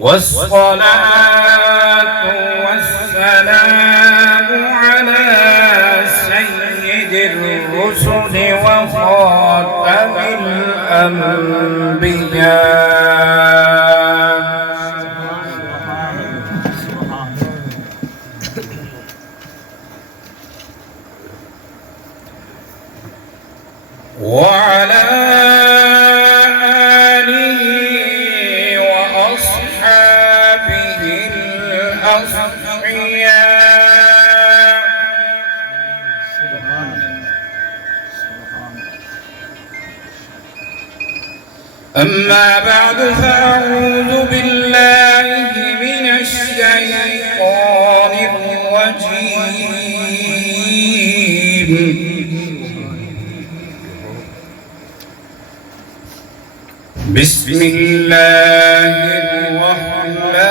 والصلاة والسلام على سيد الرسل وخاتم الأنبياء وعلى آله وأصحابه الأصفياء أما بعد فأعوذ بالله من الشيطان الرجيم بسم الله الرحمن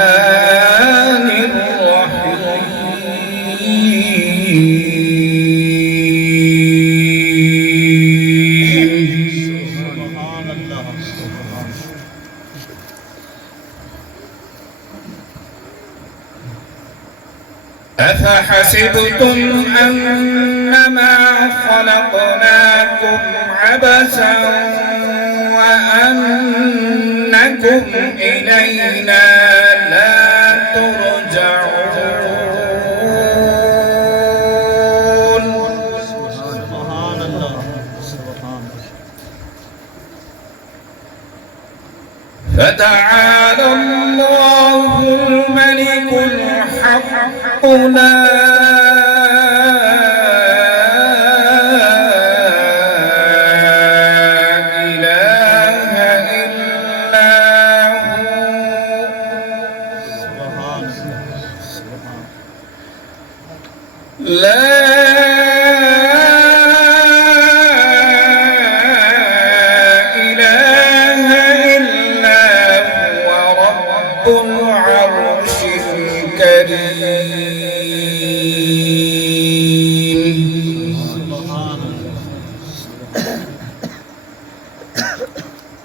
الرحيم أفحسبتم أنما خلقناكم عبثا وأنكم إلينا لا ترجعون فتعالى الله الملك الحق لا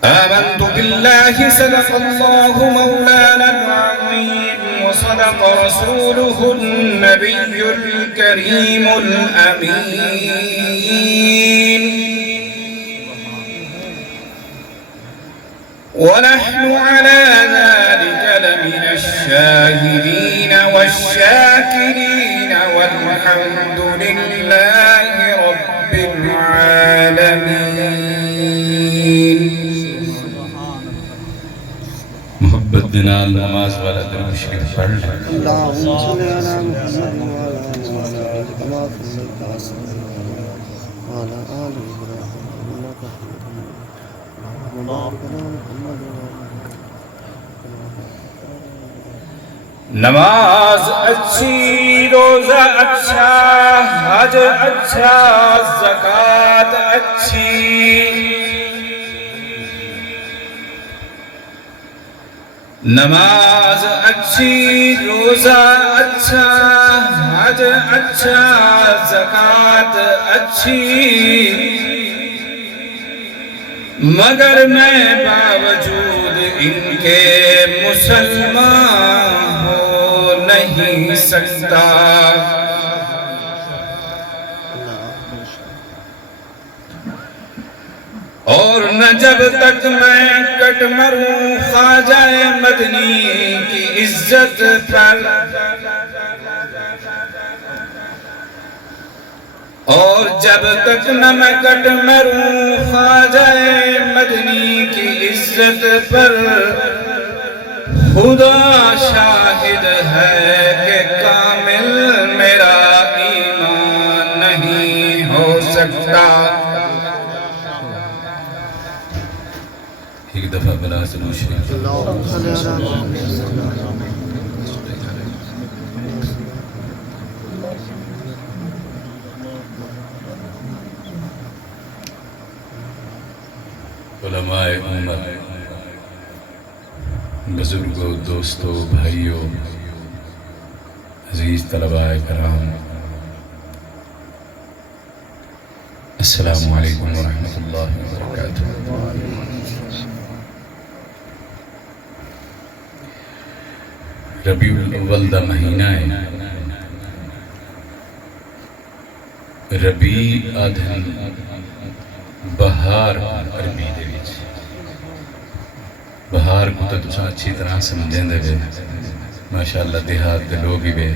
آمنت بالله صدق الله مولانا العظيم وصدق رسوله النبي الكريم الأمين ونحن على ذلك لمن الشاهدين والشاكرين والحمد لله رب العالمين محبت دنا نماز والا درود شریف پڑھ لیں اللہم صلی علی محمد وعلی آل محمد کما صلیت وعلی آل ابراہیم انک حمید مجید نماز اچھی روزہ اچھا حج اچھا زکوٰۃ اچھی نماز اچھی روزہ اچھا حج اچھا زکوٰۃ اچھی مگر میں باوجود ان کے مسلمان ہو نہیں سکتا اور نہ جب تک میں کٹ مروں خواجہ مدنی کی عزت پر اور جب تک نہ میں کٹ مروں خواجہ مدنی کی عزت پر خدا شاہد ہے کہ کامل میرا ایمان نہیں ہو سکتا ایک دفعہ بلا سلو شریف علماء امت بزرگوں دوستوں بھائیوں عزیز طلباء کرام السلام علیکم ورحمۃ اللہ وبرکاتہ ربیع الاول دا مہینہ ہے. ربیع آدھن بہار عربی دے وچ. بہار کو تو تساں اچھی طرح سمجھیں دے وے ماشاءاللہ دیہات دے لوگ ہی وے.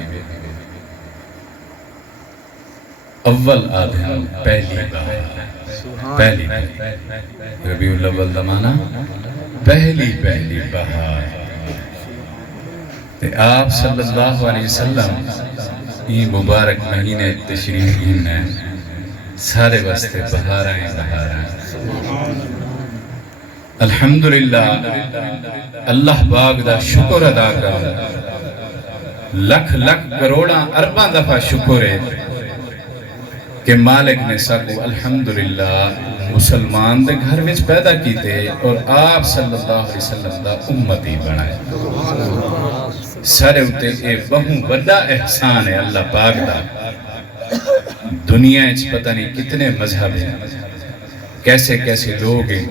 اول آدھن پہلی بہار. پہلی ربیع الاول دا معنی پہلی بہار. تے آپ صلی اللہ علیہ وسلم یہ مبارک مہینے تشریف گھن ہے سارے واسطے بہاریں بہاریں. الحمدللہ اللہ باغ دا شکر ادا کر. لکھ لکھ کروڑاں ارباں دفعہ شکر ہے کہ مالک نے ساکو الحمدللہ مسلمان دے گھر وچ پیدا کیتے اور آپ صلی اللہ علیہ وسلم دا امتی بنائے. سارے اتے اے بہوں بڑا احسان ہے اللہ پاک دا. دنیا اچ پتہ نہیں کتنے مذہب ہیں, کیسے کیسے لوگ ہیں,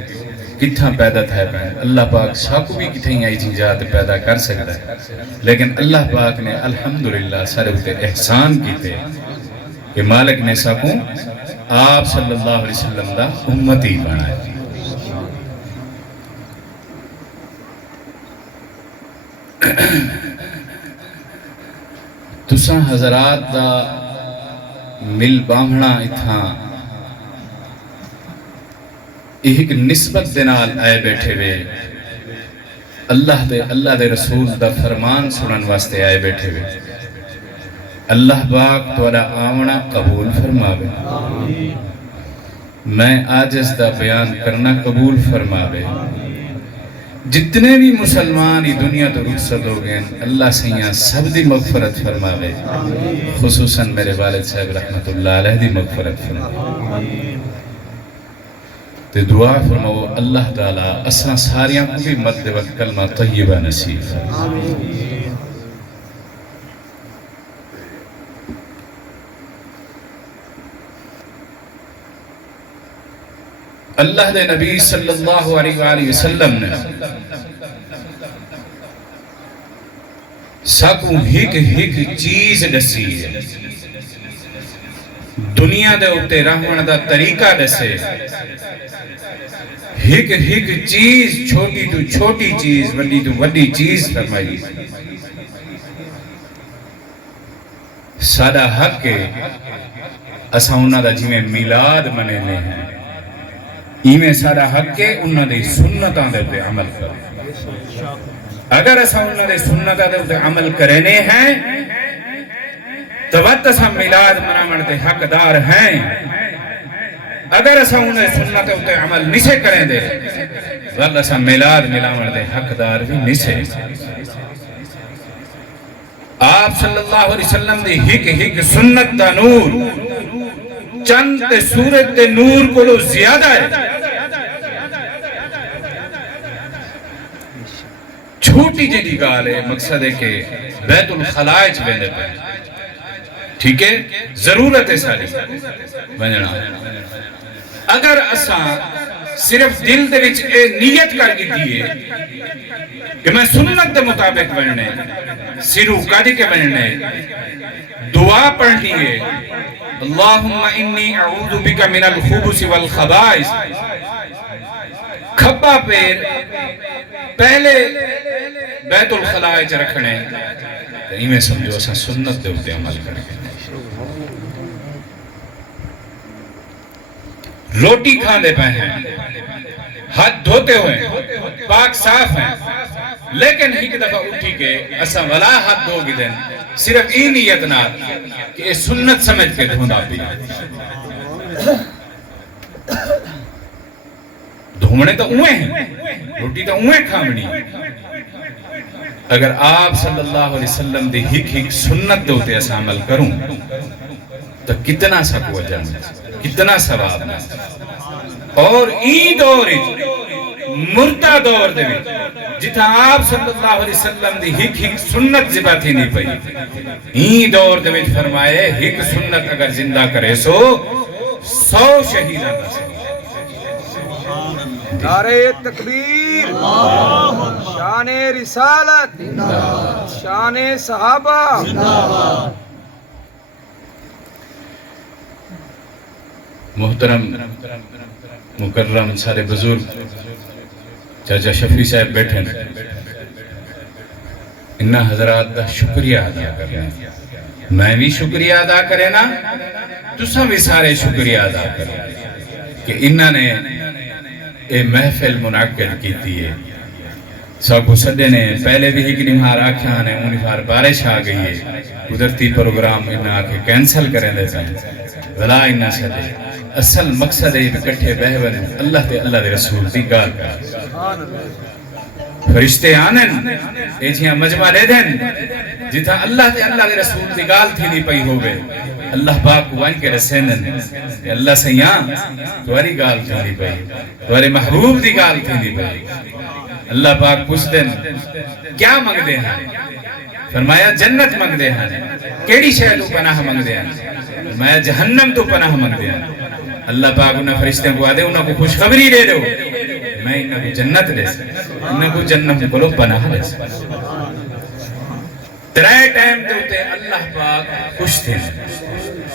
کتھاں پیدا تھے پہن. اللہ پاک ساکو بھی کتھیں آئی چیزات پیدا کر سکتا ہے, لیکن اللہ پاک نے الحمدللہ سارے اتے احسان کیتے کہ مالک نے ساکو آپ صلی اللہ علیہ وسلم دا امتی بنائے. تساں حضرات دا مل بامنا اتھاں ایک نسبت دنال آئے بیٹھے وے. اللہ دے رسول دا فرمان سنن واسطے آئے بیٹھے وے. اللہ پاک تورا آمنا قبول فرماوے. میں عاجز دا بیان کرنا قبول فرماوے. جتنے بھی مسلمان ہی دنیا تو رخصت ہو گئے اللہ سیاں سب دی مغفرت فرماوے. خصوصاً میرے والد صاحب رحمت اللہ علیہ دی مغفرت فرماوے. تے دعا فرماؤ اللہ تعالیٰ اساں ساریاں کو بھی مرد وقت کلمہ طیبہ نصیب فرماوے. اللہ دے نبی صلی اللہ علیہ وآلہ وسلم نے ساکو ہک چیز دسی ہے. دنیا دے اتے رہن دا طریقہ دسے. ہک چیز, چھوٹی تو چھوٹی چیز, وڈی تو وڈی چیز فرمائی. سادہ حق کے اساں انہاں دا جویں میلاد منینے ہیں ایویں سارا حق کے انہاں دی سنتاں دے تے عمل کرو. اگر اساں انہاں دی سنتاں دے تے عمل کرنے ہیں تو وقت اساں میلاد مناون دے حقدار ہیں. اگر اساں انہاں دی سنتاں تے عمل نہیں کریں دے وقت اساں میلاد ملاون دے حقدار بھی نہیں. آپ صلی اللہ علیہ وسلم دی ہک سنت دا نور چند سورت دے نور کو لو زیادہ ہے. چھوٹی جی گال ہے, مقصد ہے کہ بیت الخلائج بیندے پہ ٹھیک ہے ضرورت ہے ساری بننا. اگر اساں صرف دل دے وچ اے نیت کر کے دیئے کہ میں سنت دے مطابق بننے, سرو کاڑی کے بننے, دعا پڑھنی ہے اللہم انی اعوذ بک من الخبث والخبائث, کھپا پیر پہلے بیت الخلائج رکھنے, تو ایمیں سمجھو اساں سنت دے ہوتے عمل کریں. روٹی کھاندے پہ ہیں, ہاتھ دھوتے ہوئے پاک صاف ہیں, لیکن ایک دفعہ اٹھی کے اساں ولا ہاتھ دھو گی دیں صرف ای نیت نہ کہ یہ سنت سمجھ کے دھونا بھی. دھومنے تو اوے ہیں, روٹی تو اوے کھامنی. اگر آپ صلی اللہ علیہ وسلم دی ہک سنت دے ہوتے ایسا عمل کروں تو کتنا سب وجہ کتنا ثواب ہے. اور ای دور مردہ دور دے جتھا آپ صلی اللہ علیہ وسلم دی ہک سنت زبا تھی نہیں پئی, ای دور دے فرمائے ہک سنت اگر زندہ کرے سو 100 شہیدہ بسے. نعرہ تکبیر, شان رسالت. شان صحابہ محترم مکرم سارے بزرگ چاچا شفیع صاحب بیٹھے انہا حضرات دا شکریہ ادا کرنا میں بھی شکریہ ادا کرے نا تسا بھی سارے شکریہ ادا کرے کہ انہا نے اے محفل منعقد کی دیئے ساکو صدے نے پہلے بھی ایک نمہار آکھا نے انہار بارش آ گئی ہے قدرتی پروگرام انہا آکے کینسل کریں دیتا ہے ولا انہا صدے اصل مقصد ہے بکٹھے بہون اللہ دے رسول دی گال کر فرشتے آنن ایجیاں مجمع لے دیں جتا اللہ دے رسول دی گال تھی نہیں پئی ہوئے اللہ پاک وائن کے رسینن اللہ سیاں تواری گال تھی نہیں پئی تواری محبوب دی گال تھی نہیں پئی اللہ پاک پوچھ دیں کیا مانگ دے ہیں فرمایا جنت مانگ دے ہیں کیڑی شے تو پناہ مانگ دے ہیں فرمایا جہنم تو پناہ مانگ دے ہیں اللہ پاک انہاں فرشتے کو آدھے انہاں کو خوشخبری دے دو میں انہاں کو جنت دے سکتا انہاں کو جنت کو لوگ پناہ دے سکتا ترائے ٹائم دوتے اللہ پاک خوش تھے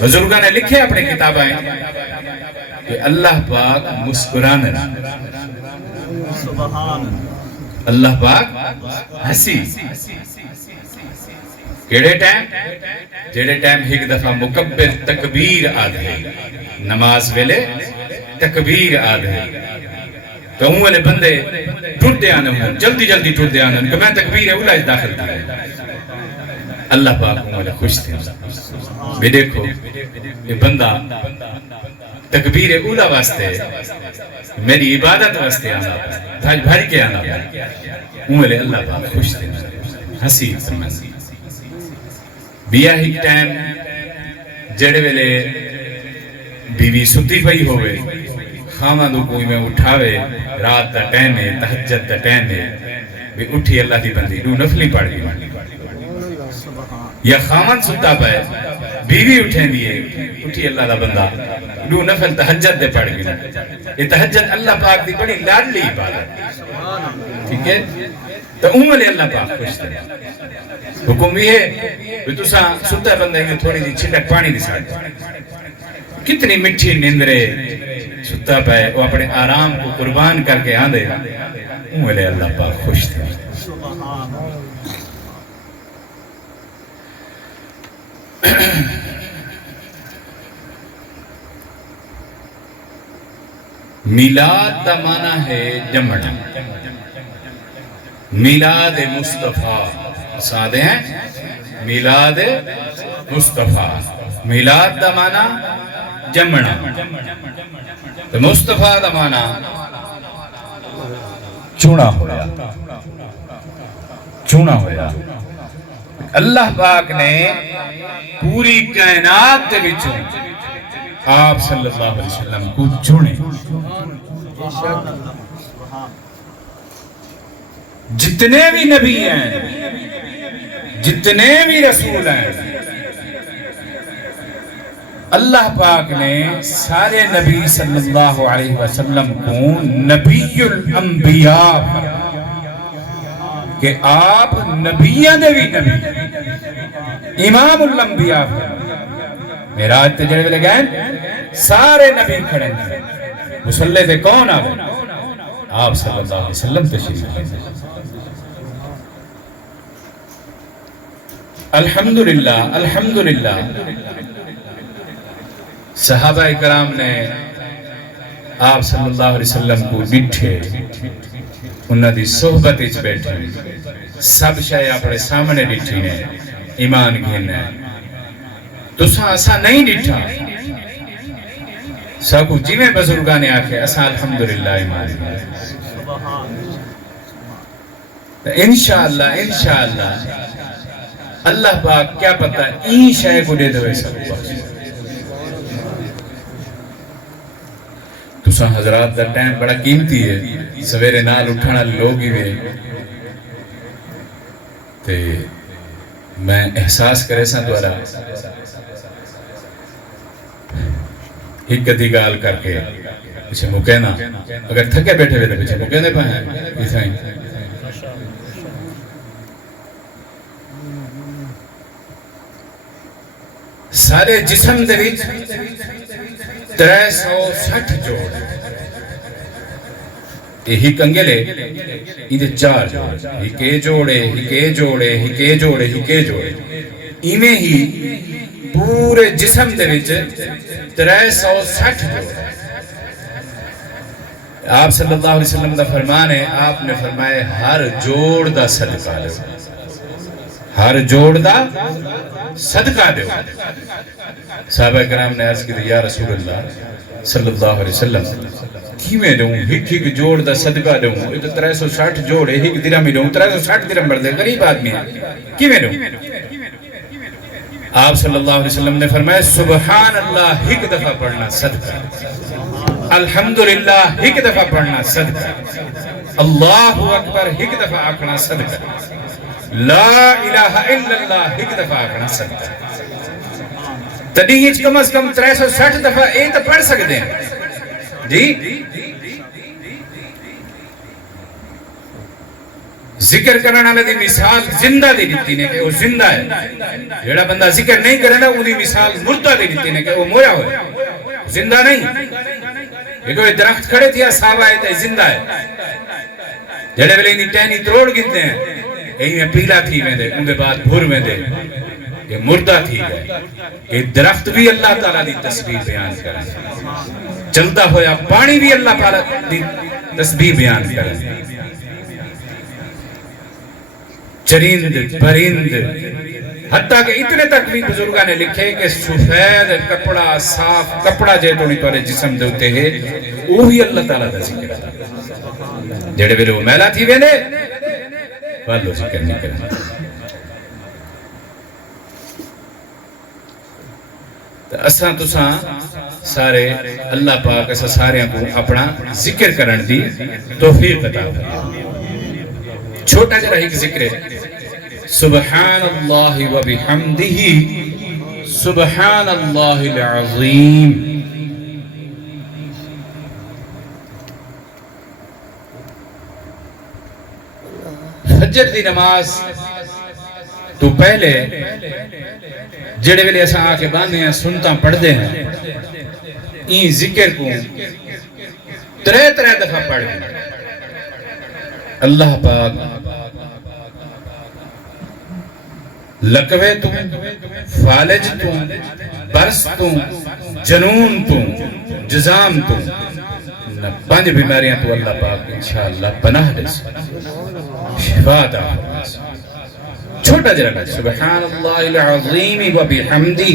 بزرگاں نے لکھے اپنے کتابیں کہ اللہ پاک مسکرانے اللہ پاک ہسی کیڑے ٹائم جیڑے ٹائم ایک دفعہ مکبر تکبیر آدھے نماز ویلے تکبیر آدھے تو ہوں والے بندے ٹوٹ دے آنے ہوں جلدی ٹوٹ دے آنے ہوں کہ میں تکبیر اولا اس داخل تھا اللہ پاک ہوں والے خوش تھے بھی دیکھو یہ بندہ تکبیر اولا واسطے میری عبادت واسطے آنا بھاج کے آنا ہوں والے اللہ پاک خوش تھے ہنسی فرماسی بیا ہی ٹائم جڑے ویلے بیوی ستی پئی ہوئے خامدو کوئی میں اٹھاوے رات دا ٹائم ہے تہجد دا ٹائم ہے بھی اٹھی اللہ دی بندی نو نفلی پڑھ گئی یا خامد ستا پائے بیوی اٹھیں دیئے اٹھی اللہ دا بندہ نو نفل تہجد دے پڑھ گئی یہ تہجد اللہ پاک دی بڑی لاڈلی عبادت ٹھیک ہے تو عملے اللہ پاک خوش تھے حکم بھی ہے بھی تُسا ستا بندہ ہے کہ تھوڑی دی چھٹک پانی دی ساتھ کتنی مٹھی نندرے ستا پائے وہ اپنے آرام کو قربان کر کے آن دے عملے اللہ پاک خوش تھے میلاد دا معنی ہے جمعنا میلاد مصطفیٰ سادے ہیں میلاد مصطفیٰ میلاد دا معنی جمعنا مصطفیٰ دا معنی چونا ہویا اللہ پاک نے پوری کائنات دے وچوں آپ صلی اللہ علیہ وسلم کو چنے جتنے بھی نبی ہیں جتنے بھی رسول ہیں اللہ پاک نے سارے نبی صلی اللہ علیہ وسلم کو نبی الانبیاء کہ آپ نبیان دے بھی نبی امام الانبیاء میراج تجربے میں لگائیں سارے نبی کھڑے ہیں مسلح سے کون آگے آپ صلی اللہ علیہ وسلم تشریف لیں الحمدللہ صحابہ اکرام نے آپ صلی اللہ علیہ وسلم کو بٹھے انہاں دی صحبت اچ بیٹھے سب شاہ اپنے سامنے بٹھی نے ایمان گھینا ہے تو اسا نہیں ڈٹھا ساکو جیویں بزرگاں نے آکھے اسا الحمدللہ ایمان گھینا انشاءاللہ اللہ پاک کیا پتہ این شاہ کو دے دوئے سب پاس تُساں حضرات دا ٹائم بڑا قیمتی ہے سویرے نال اٹھانا لوگ ہی ہوئے تے میں احساس کرے ساں دوارا ایک کدھی گال کر کے پیچھے مکینا اگر تھکے بیٹھے ہوئے تو پیچھے مکینے پہ ہیں سارے جسم دے وچ 360 جوڑ یہی کنگلے یہ 4 جوڑ ہکے جوڑے ہکے جوڑے ہکے جوڑے ہکے جوڑے ایویں ہی پورے جسم دے وچ 360 جوڑ آپ صلی اللہ علیہ وسلم دا فرمان ہے آپ نے فرمائے ہر جوڑ دا صدقہ دو ہر جوڑ دا صدقہ دو صحابہ کرام نے عرض کی یا رسول اللہ صلی اللہ علیہ وسلم کیویں دوں ہک جوڑ دا صدقہ دوں یہ تو 360 جوڑ ہے ہک درہم دوں 360 درہم بڑھ دے غریب آدمی ہے کیویں دوں آپ صلی اللہ علیہ وسلم نے فرمایا سبحان اللہ ہک دفعہ پڑھنا صدقہ الحمدللہ ہک دفعہ پڑھنا صدقہ اللہ اکبر ہک دفعہ آکھنا صدقہ لا الہ الا اللہ ہک دفعہ آکھنا صدقہ تدیج کم از کم 360 دفعہ اے تو پڑھ سکتے ہیں جی ذکر کرنے والے دی مثال زندہ دی دیتی نے کہ وہ زندہ ہے جیڑا بندہ ذکر نہیں کرے نا وہ دی مثال مردہ دی دیتی نے کہ وہ مویا ہوئے زندہ نہیں یہ کوئی درخت کھڑے تھیا صحابہ ہے تو زندہ ہے جڑے ویلے انہی ٹہنی تروڑ گئتے ہیں یہی میں پیلا تھی میں دے ان دے بعد بھور میں دے یہ مردہ تھی گئے یہ درخت بھی اللہ تعالیٰ دی تسبیح بیان کریں چلتا ہویا پانی بھی اللہ تعالیٰ دی تسبیح بیان کریں چرند پرند حتیٰ کہ اتنے تک بھی بزرگاں نے لکھے کہ سفید کپڑا صاف کپڑا جے تو نہیں توڑے جسم دوتے ہیں وہی اللہ تعالیٰ دا ذکر ہے جڑے ویلے وہ میلا تھی ویلے والو ذکر نہیں کرنا اساں تساں سارے اللہ پاک اساں سارے کو اپنا ذکر کرن دی توفیق عطا فرمائے چھوٹا جرا ایک ذکر ہے سبحان اللہ و بحمدہ سبحان اللہ العظیم فجر دی نماز تو پہلے جڑے ویلے اساں آ کے باندھے ہیں سنتا پڑھ دے ہیں این ذکر کو 3 دفعہ پڑھ دیں اللہ پاک لکوے تو فالج تو برس تو جنون تو جزام تو 5 بیماریاں تو اللہ پاک انشاءاللہ پناہ دے شفا دا چھوٹا جرگا سبحان اللہ العظیم و بحمدہ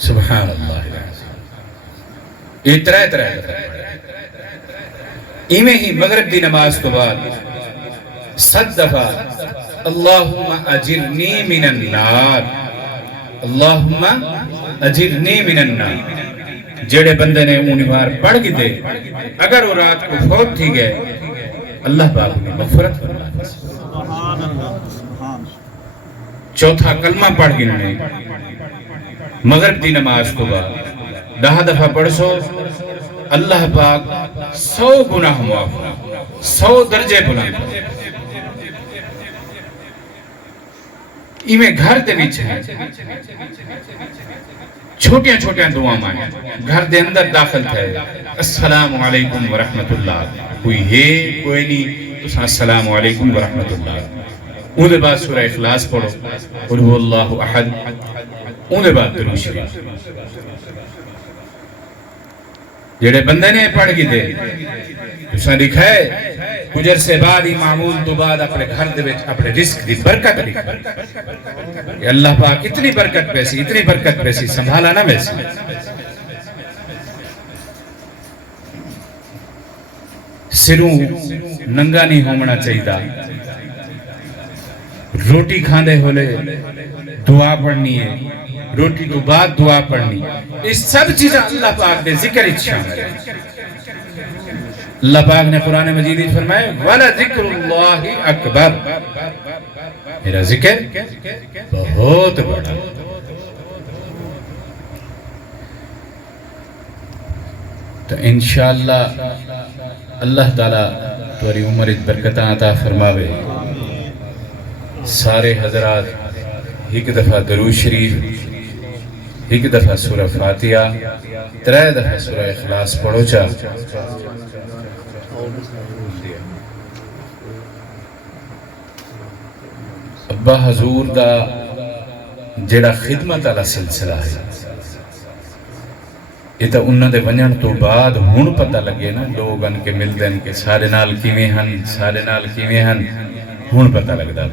سبحان اللہ العظیم یہ 3 ایمیں ہی مغرب دی نماز کو بعد 7 دفعہ اللہم اجرنی من النار اللہم اجرنی من النار جڑے بندے نے اونی بار پڑھ گی دے اگر وہ رات کو فوت تھی گئے اللہ پاک نے مغفرت فرمائے چوتھا کلمہ پڑھ گی مغرب دی نماز کو بعد 10 دفعہ پڑھ سو اللہ پاک 100 گناہ معاف 100 درجے بلند ایمیں گھر دے وچ ہے چھوٹیاں چھوٹیاں دعا مانگیں گھر دے اندر داخل تھے السلام علیکم ورحمت اللہ کوئی ہے کوئی نہیں تو السلام علیکم ورحمت اللہ اون دے بعد سورہ اخلاص پڑھو قل هو اللہ احد اون دے بعد درود شریف جڑے بندے نے پڑھ گی دے اس نے لکھا ہے کچھ عرصے بعد ہی معمول تو بعد اپنے گھر دے وچ اپنے رزق دی برکت لکھا کہ اللہ پاک اتنی برکت پیسی سنبھالا نہ ویسی سروں ننگا نہیں ہونا چاہیے روٹی کھاندے ہولے دعا پڑھنی ہے روٹی تو بعد دعا پڑھنی اس سب چیزیں اللہ پاک دے ذکر شامل ہے اللہ پاک نے قرآن مجید فرمائے وَلَذِكْرُ اللَّهِ أَكْبَرُ میرا ذکر بہت بڑا تو انشاءاللہ اللہ تعالیٰ تمہاری عمر برکتاں عطا فرماوے سارے حضرات ایک دفعہ درود شریف، ایک دفعہ سورہ فاتحہ، 3 دفعہ سورہ اخلاص پڑھو چا۔ ابا حضور دا جڑا خدمت والا سلسلہ ہے، یہ تو انہوں دے ونجن تو بعد ہون پتہ لگے نا، لوگ ان کے مل دین کے سارے نال کیویں ہن، سارے نال کیویں ہن، ہون پتہ لگدا۔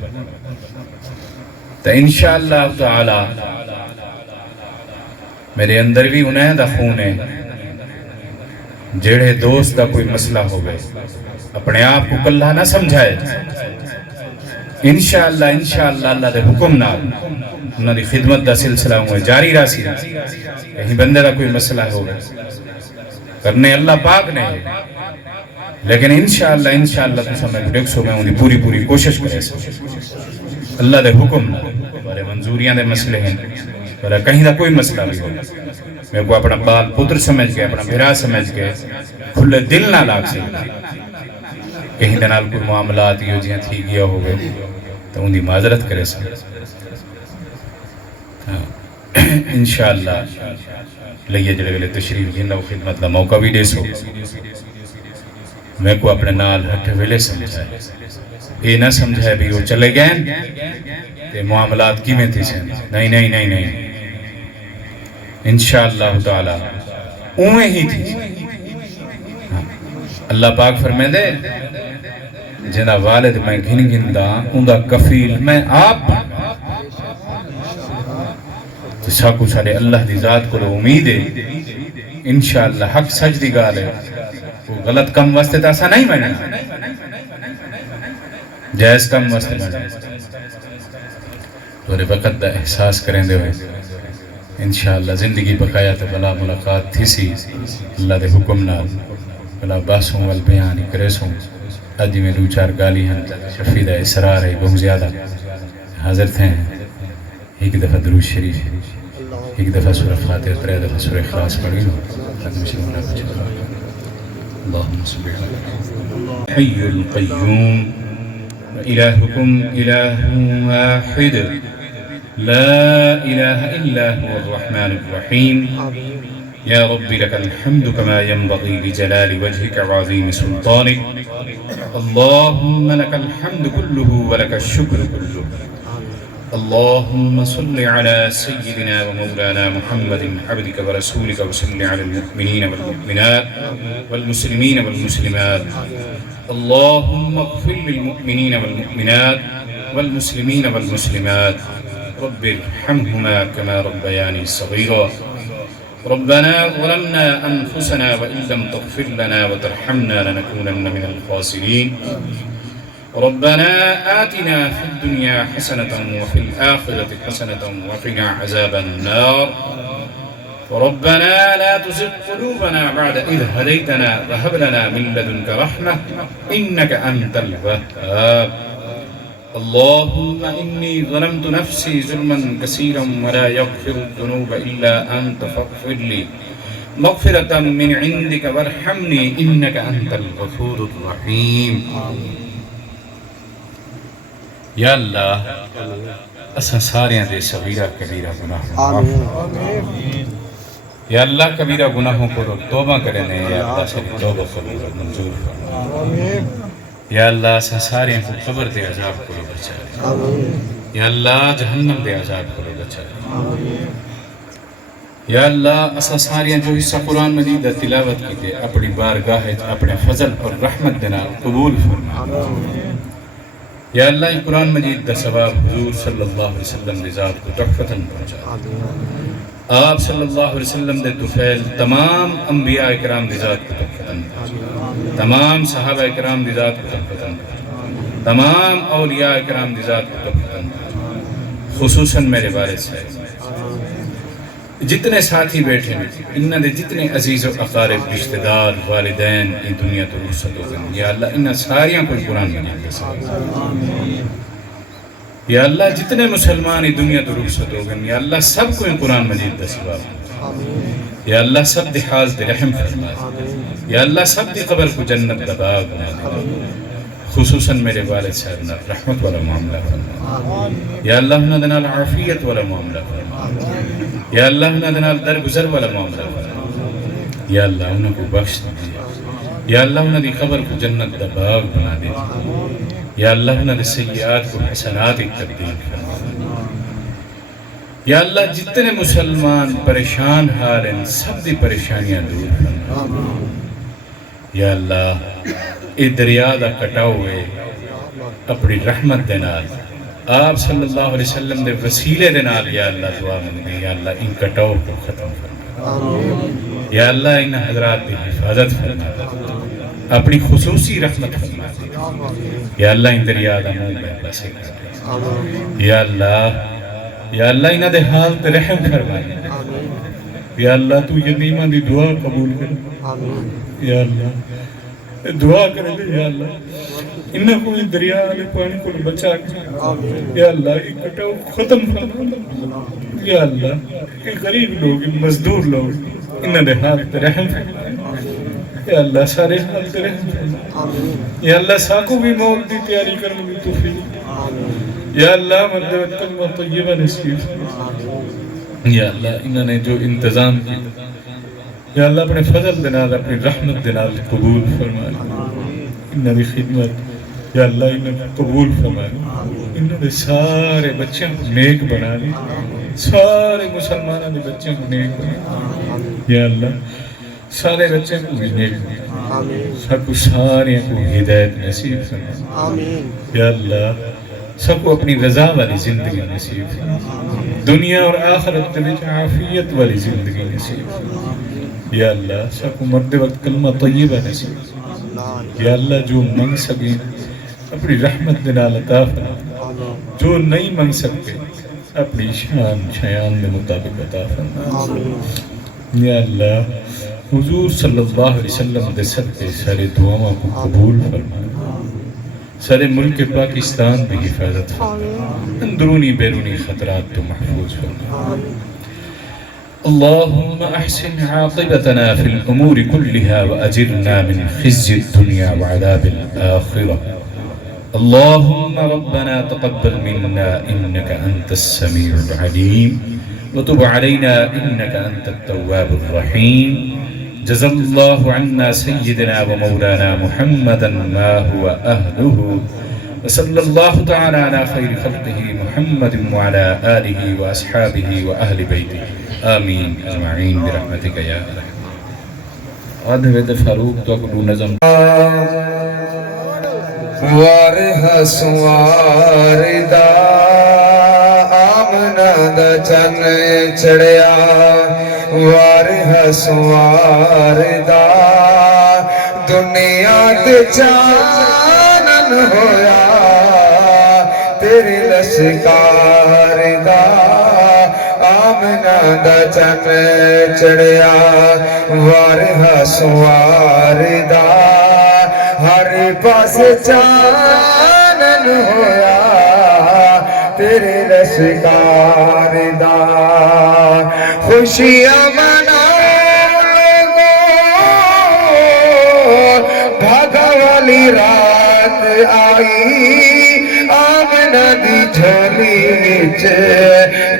تو انشاءاللہ تعالی میرے اندر بھی انہیں دا خون ہے، جڑے دوست دا کوئی مسئلہ ہو گئے اپنے آپ کو کلہ نہ سمجھائے، انشاءاللہ اللہ دے حکم نال انہوں دی خدمت دا سلسلہ ہوئے جاری راسی، کہیں بندے دا کوئی مسئلہ ہو گئے کرنے اللہ پاک نے، لیکن انشاءاللہ تو سمجھ دیکھ سو میں انہیں پوری کوشش کرے سو اللہ دے حکم نال۔ بارے منظوریاں دے مسئلے ہیں، بارے کہیں دا کوئی مسئلہ بھی ہو، میں کو اپنا بال پتر سمجھ کے، اپنا بھرا سمجھ کے کھلے دل نہ لاگ سے، کہیں دنال کوئی معاملات یہ جیاں تھی گیا ہو گئے تو ان دی معذرت کرے سا۔ انشاءاللہ لئیے جڑے گلے تشریف جندہ و خدمت دا موقع بھی دے سو، میں کو اپنے نال ہٹھے ویلے سمجھائے، یہ نہ سمجھائے بھی وہ چلے گئے کہ معاملات کی میں تھی سے، نہیں انشاءاللہ تعالی اوہیں ہی تھی۔ اللہ پاک فرمائے دے جنہ والد میں گھن دا اندہ کفیل میں آپ تو ساکو سارے اللہ دی ذات کو لو امید ہے انشاءاللہ حق سچ دی گالے وہ غلط کم واسطے تاسا نہیں میں جائز کم واسطے میں تو وقت دا احساس کریں دے ہوئے انشاءاللہ زندگی بقایا تو بلا ملاقات تھی سی اللہ دے حکم نال بلا باسوں والبیانی کریسوں آجی میں 2-4 گالی ہیں شفیدہ اسرار ہے بہت زیادہ حاضر تھے ایک دفعہ درود شریف، ایک دفعہ سورہ فاتحہ، 3 دفعہ سورہ اخلاص پڑھی لو اللہم صلی اللہ حی القیوم وإلہکم الہ واحد لا الہ الا هو الرحمن الرحیم يا رب لك الحمد كما ينبغي لجلال وجهك وعظيم سلطانك اللهم لك الحمد كله ولك الشكر كله اللهم صل على سيدنا ومولانا محمد عبدك ورسولك وصل على المؤمنين والمؤمنات والمسلمين والمسلمات اللهم اغفر للمؤمنين والمؤمنات والمسلمين والمسلمات رب ارحمهما كما ربياني صغيرا ربنا ظلمنا أنفسنا وإن لم تغفر لنا وترحمنا لنكونن من الخاسرين ربنا آتنا في الدنيا حسنة وفي الآخرة حسنة وقنا عذاب النار ربنا لا تزغ قلوبنا بعد إذ هديتنا وهب لنا من لدنك رحمة إنك أنت الوهاب اللهم إني ظلمت نفسي ظلما كثيرا ولا يغفر الذنوب إلا أنت فاغفر لي مغفرة من عندك وارحمني إنك أنت الغفور الرحيم یا اللہ اساں ساریاں دے صغیرہ کبیرہ گناہ یا اللہ کبیرہ گناہوں کو توبہ کرنے یا اللہ ساری توبہ قبول منظور فرما یا اللہ اساں ساریاں کو قبر دے عذاب کو بچا یا اللہ جہنم دے عذاب کو بچا یا اللہ اساں ساریاں جو حصہ قرآن مجید تلاوت کی تے اپنی بارگاہ اپنے فضل اور رحمت دینا قبول فرما یا اللہ یہ قرآن مجید دا ثواب حضور صلی اللہ علیہ وسلم دی ذات کو تحفتاً پہنچا آپ صلی اللہ علیہ وسلم دے طفیل تمام انبیاء اکرام دی ذات کو تحفتاً تمام صحابہ اکرام دی ذات کو تحفتاً تمام اولیاء اکرام دی ذات کو تحفتاً خصوصاً میرے والد صاحب جتنے ساتھی بیٹھے ہیں انہاں دے جتنے عزیز و اقارب رشتہ دار والدین ان دنیا تو رخصت ہو گئے یا اللہ انہاں ساریاں کوئی قرآن مجید دے ساتھ یا اللہ جتنے مسلمان ان دنیا تو رخصت ہو گئے یا اللہ سب کو ان قرآن مجید دے ساتھ یا اللہ سب دی حاض دے رحم فرما یا اللہ سب دی قبر کو جنت دا باغ بنا دے خصوصاً میرے والد صاحب نے رحمت والا معاملہ فرما یا اللہ انہاں دے نال عافیت والا معاملہ فرما یا اللہ انہاں دے نال درگزر والا معاملہ فرما یا اللہ انہاں کو بخش دے یا اللہ انہاں دی قبر کو جنت دا باغ بنا دے یا اللہ انہاں دے سیئات کو حسنات ایک تبدیل فرما یا اللہ جتنے مسلمان پریشان حال ہیں سب دی پریشانیاں دور فرما یا اللہ اے دریا دا کٹا ہوئے اپنی رحمت دے نال آپ صلی اللہ علیہ وسلم دے وسیلے دے نال یا اللہ دعا منگے یا اللہ ان کٹاؤ کو ختم فرما یا اللہ ان حضرات دی حفاظت فرما اپنی خصوصی رحمت فرما یا اللہ ان دریا دا منہ میں بسے کر یا اللہ انہ دے حال تے رحم فرما یا اللہ تو یتیمہ دی دعا قبول کر یا اللہ دعا کرے یا اللہ انہاں کو دریا والے پانی کو بچا کے یا اللہ ایک کٹاؤ ختم فرما یا اللہ ایک غریب لوگ مزدور لوگ انہاں دے حال تے رحم فرما یا اللہ سارے حال تے رحم فرما یا اللہ ساکو بھی موت دی تیاری کرنے کی توفیق یا اللہ مردوت کلمہ طیبہ نصیب یا اللہ انہوں نے جو انتظام کی یا اللہ اپنے فضل دنال اپنی رحمت دنال قبول فرما انہوں نے خدمت یا اللہ انہوں نے قبول فرما انہوں نے سارے بچوں کو نیک بنا لی سارے مسلمانوں نے بچوں کو نیک بنا یا اللہ سارے بچوں کو بھی نیک بنا سارے کو ہدایت نصیب فرما یا اللہ سب کو اپنی رضا والی زندگی نصیب دنیا اور آخرت میں عافیت والی زندگی نصیب یا اللہ سب کو مرد وقت کلمہ طیبہ نصیب یا اللہ جو منگ سکیں اپنی رحمت دنال عطا فرما جو نہیں منگ سکتے اپنی شان میں مطابق عطا فرما یا اللہ حضور صلی اللہ علیہ وسلم دے صدقے سارے دعاؤں کو قبول فرما سارے ملک پاکستان بھی حفاظت فرما اندرونی بیرونی خطرات تو محفوظ فرما اللهم احسن عاقبتنا في الامور كلها واجرنا من خزي الدنيا وعذاب الاخره اللهم ربنا تقبل منا انك انت السميع العليم وتب علينا انك انت التواب الرحيم جزا الله عنا سيدنا ومولانا محمدا ما هو أهله وصلى الله تعالى على خير خلقه محمد وعلى آله وأصحابه وأهل بيته آمين أجمعين برحمتك يا رحمة آدھوید فاروق تو اکلو نظم وارہ سواردہ آمنہ دا چن چڑیا وارہ سواردہ دنیا دے چانن ہویا تیرے لشکار دا آمنہ دا چن چڑیا وارہ سواردہ ہر پاس چانن ہویا تیرے لشکار دا خوشیاں مناؤ لوگو بھاگا والی رات آئی آمنہ دی جھولی وچ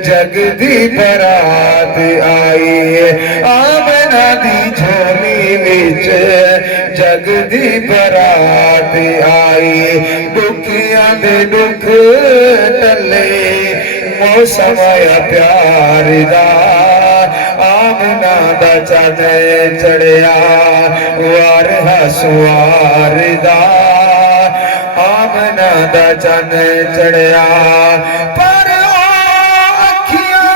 جگ دی برات آئی آمنہ دی جھولی وچ جگ دی برات آئی دکھیاں دے دکھ ٹلے موسم آیا پیار دا آمنہ دا چن چڑیا وارہ سوار دا آمنہ دا چن چڑیا پر اکھیاں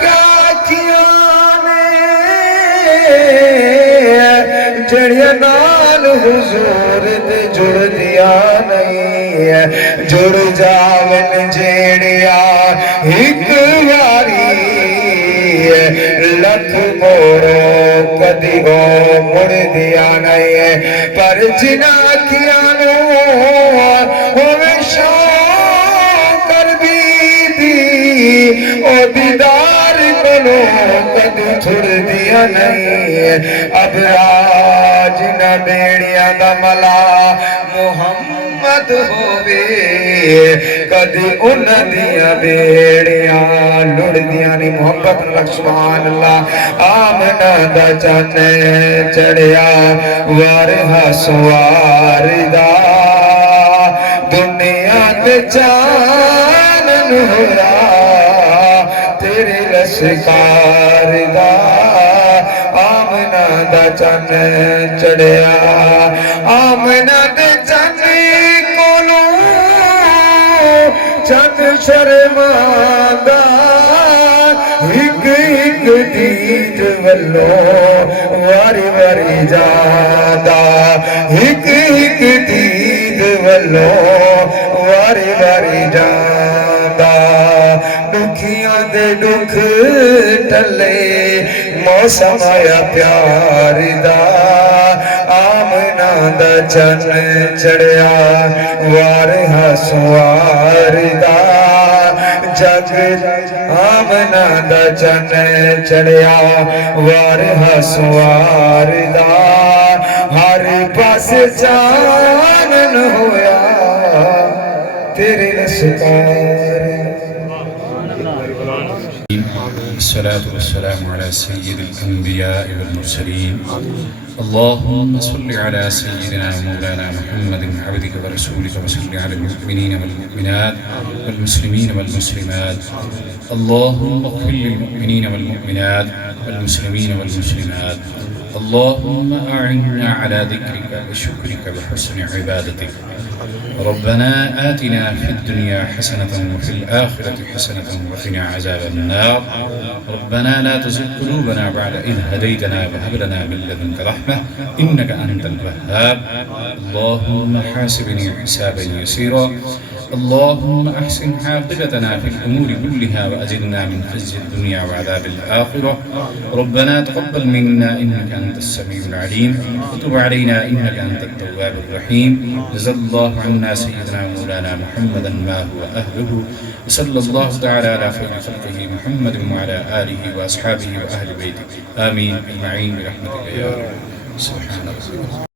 کیا کیا نے جڑیاں نال حضور دے جڑ دیا نہیں جڑ جاون جیڑیا ایک واری لکھ موڑو کدی وہ مڑ دیا نہیں پر جنا کیا نو ہوئے شوق کر بھی دی او دیدار کنو کدی چھڑ دیا نہیں اب راج نہ بیڑیاں دا ملا محمد ہووے کدی انہاں دیاں بیڑیاں لڑدیاں نہیں محبت نال سبحان اللہ آمنہ دا چن چڑھیا وارہا سوار دا دنیا تے چانن ہورا تیرے لشکار دا آمنہ دا چن چڑھیا آمنہ دے چن کولو چند شرماندا ہک ہک دید ولو واری واری جاندا ہک ہک دید ولو واری واری جاندا دکھیاں دے دکھ ٹلے موسم آیا پیار دا آمنہ دا چن چڑھیا وارہا سوار دا جگ آمنہ دا چن چڑھیا وارہا سوار دا ہر پاس چانن ہویا تیرے لشکار الصلاة والسلام على سيد الأنبياء والمرسلين اللهم صل على سيدنا مولانا محمد عبدك ورسولك وصل على المؤمنين والمؤمنات والمسلمين والمسلمات اللهم اغفر للمؤمنين والمؤمنات والمسلمين والمسلمات اللهم أعنا على ذكرك وشكرك وحسن عبادتك ربنا آتنا في الدنيا حسنة وفي الآخرة حسنة وقنا عذاب النار ربنا لا تزغ قلوبنا بعد إذ هديتنا وهب لنا من لدنك رحمة إنك أنت الوهاب اللهم حاسبني حسابا يسيرا اللهم أحسن عاقبتنا في الأمور كلها وأجرنا من خزي الدنيا وعذاب الآخرة ربنا تقبل منا إنك أنت السميع العليم وتب علينا إنك أنت التواب الرحيم جزا الله عنا سيدنا مولانا محمدا ما هو أهله وصلى الله تعالى على خير خلقه محمد وعلى آله وأصحابه وأهل بيته آمين أجمعين برحمتك يا رب سبحان الله